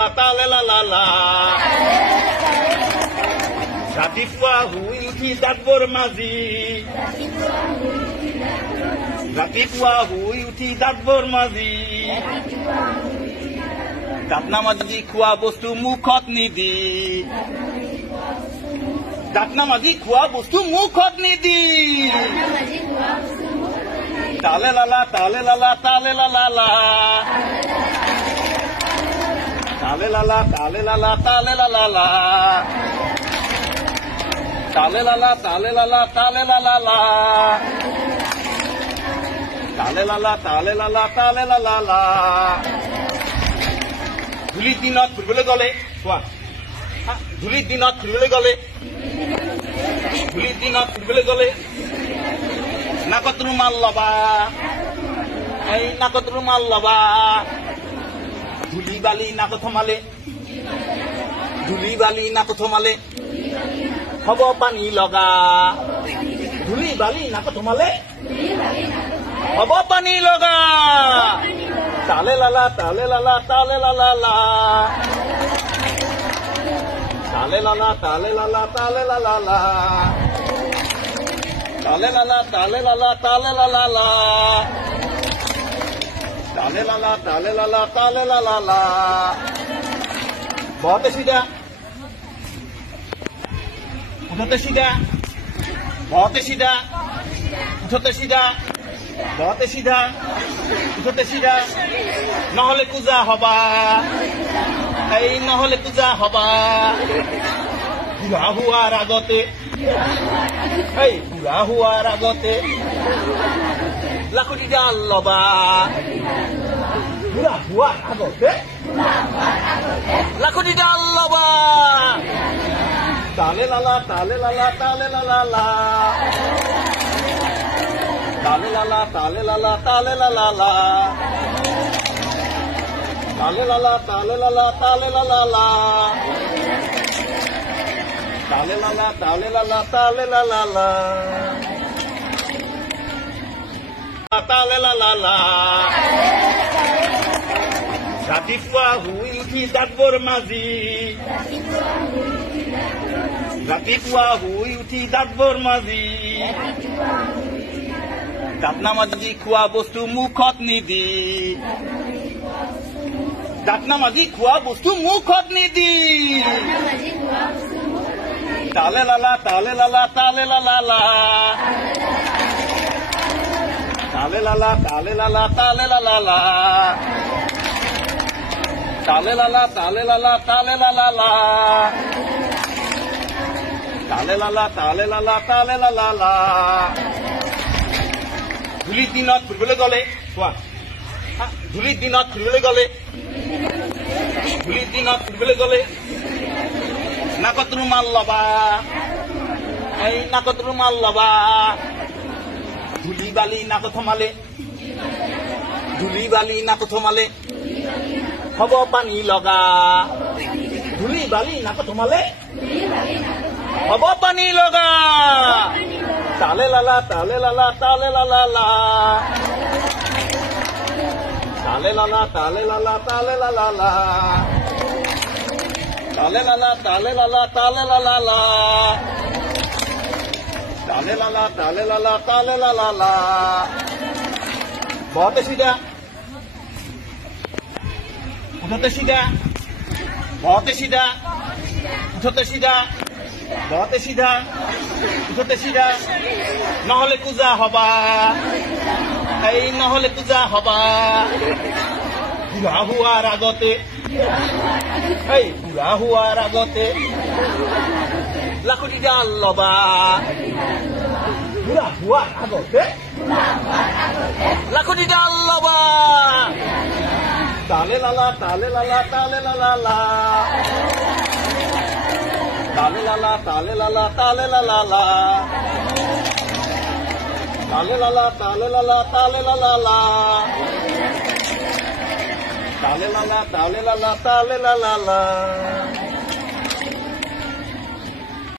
Tale la la la. Ratifua hui uthi dadbor mazi. Ratifua hui uthi dadbor mazi. Datna mazi khua bostu mukhot nidi. Datna mazi khua bostu mukhot nidi. Tale la la, tale la la, tale la la la. Tale la la, tale la la, tale la la la. Tale la la, tale la la, tale la la la. Tale la la, tale la la, tale la la la. Dhuli dinot furbole gole, soa. Dhuli dinot furbole gole. Dhuli dinot furbole gole. Nakot rumal laba. Ei nakot rumal laba. Dhuli bali nakot thomale. Dhuli bali nakot thomale. Hobo pani loga. Dhuli bali nakot thomale. Hobo pani loga. Tale la la, tale la la, tale la la la. Tale la la, tale la la, tale la la la. Tale la la, tale la la, tale la la la. Tale la la, tale la la, tale la la la. बहुत सीधा, उठते सीधा, बहुत सीधा, उठते सीधा, बहुत सीधा, उठते सीधा, নহলে কুজা হবা, এই নহলে কুজা হবা, বুঢ়া হোৱাৰ আগতে, এই বুঢ়া হোৱাৰ আগতে, লাখুটি ডাল লবা, বুঢ়া হোৱাৰ আগতে, লাখুটি ডাল লবা, তালে লালা, তালে লালা, তালে লালা লা, তালে লালা, তালে লালা, তালে লালা লা, তালে লালা, তালে লালা, তালে লালা লা, তালে লালা, তালে লালা, তালে লালা লা, তালে লালা লা. Ratifua hui uthi dadbor mazi. Ratifua hui uthi dadbor mazi. Datna mazi khua bostu mukhot nidi. Datna mazi khua bostu mukhot nidi. Tale la la, tale la la, tale la la la. Tale la la, tale la la, tale la la la. Tale la la, tale la la, tale la la la. Tale la la, tale la la, tale la la la. Dhuli dinot furbole gole, soa. Dhuli dinot furbole gole. Dhuli dinot furbole gole. Nakot rumal laba. Ei nakot rumal laba. Dhuli bali nakot thomale. Dhuli bali nakot thomale. Hobo pani loga. Dhuli bali nakot thomale. Hobo pani loga. Tale la la, tale la la, tale la la la. Tale la la, tale la la, tale la la la. Tale la la, tale la la, tale la la la. Tale la la, tale la la, tale la la la. बहुत सीधा, उठते सीधा, बहुत सीधा, उठते सीधा, बहुत सीधा, उठते सीधा, নহলে কুজা হবা, এই নহলে কুজা হবা, বুঢ়া হোৱাৰ আগতে, এই বুঢ়া হোৱাৰ আগতে, লাখুটি ডাল লবা, বুঢ়া হোৱাৰ আগতে, লাখুটি ডাল লবা, তালে লালা, তালে লালা, তালে লালা লা, তালে লালা, তালে লালা, তালে লালা লা, তালে লালা, তালে লালা, তালে লালা লা, তালে লালা, তালে লালা, তালে লালা লা.